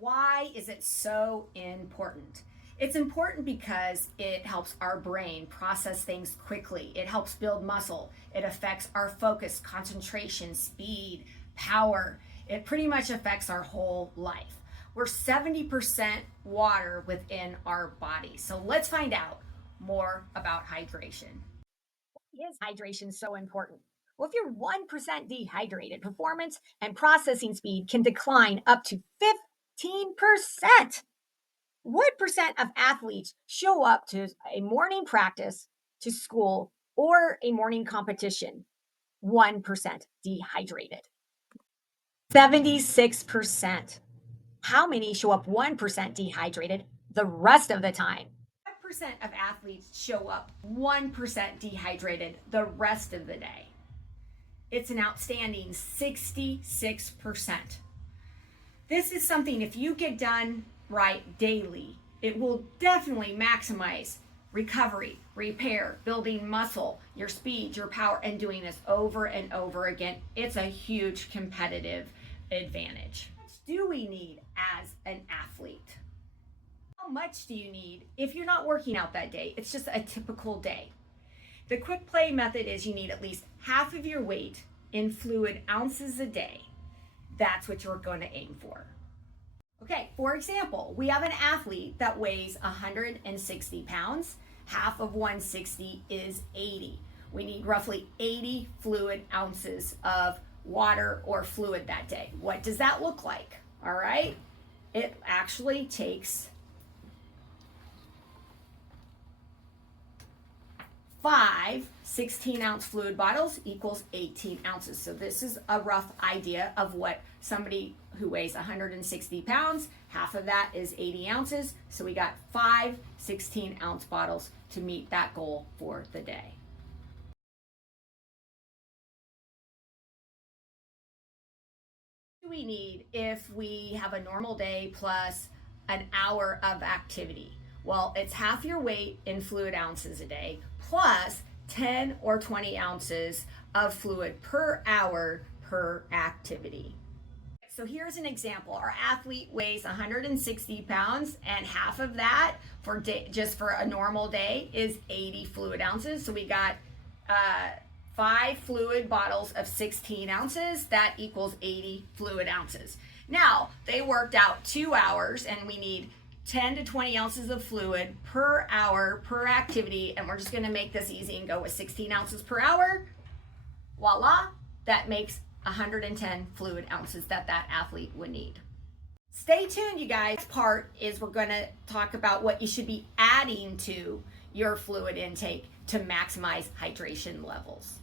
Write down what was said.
Why is it so important? It's important because it helps our brain process things quickly. It helps build muscle. It affects our focus, concentration, speed, power. It pretty much affects our whole life. We're 70% water within our body. So let's find out more about hydration. Why is hydration so important? Well, if you're 1% dehydrated, performance and processing speed can decline up to 15%. What percent of athletes show up to a morning practice, to school, or a morning competition? 1% dehydrated. 76%. How many show up 1% dehydrated the rest of the time? What percent of athletes show up 1% dehydrated the rest of the day? It's an outstanding 66%. This is something, if you get done right daily, it will definitely maximize recovery, repair, building muscle, your speed, your power, and doing this over and over again. It's a huge competitive advantage. How much do we need as an athlete? How much do you need if you're not working out that day? It's just a typical day. The quick play method is you need at least half of your weight in fluid ounces a day. That's what you're going to aim for. Okay, for example, we have an athlete that weighs 160 pounds. Half of 160 is 80. We need roughly 80 fluid ounces of water or fluid that day. What does that look like? All right, it actually takes 5 16-ounce fluid bottles equals 18 ounces. So this is a rough idea of what somebody who weighs 160 pounds, half of that is 80 ounces. So we got 5 16-ounce bottles to meet that goal for the day. What do we need if we have a normal day plus an hour of activity? Well, it's half your weight in fluid ounces a day plus 10 or 20 ounces of fluid per hour per activity. So here's an example. Our athlete weighs 160 pounds, and half of that just for a normal day is 80 fluid ounces. So we got 5 fluid bottles of 16 ounces. That equals 80 fluid ounces. Now, they worked out 2 hours, and we need 10 to 20 ounces of fluid per hour per activity, and we're just going to make this easy and go with 16 ounces per hour. Voila, that makes 110 fluid ounces that athlete would need. Stay tuned, you guys. This part is we're going to talk about what you should be adding to your fluid intake to maximize hydration levels.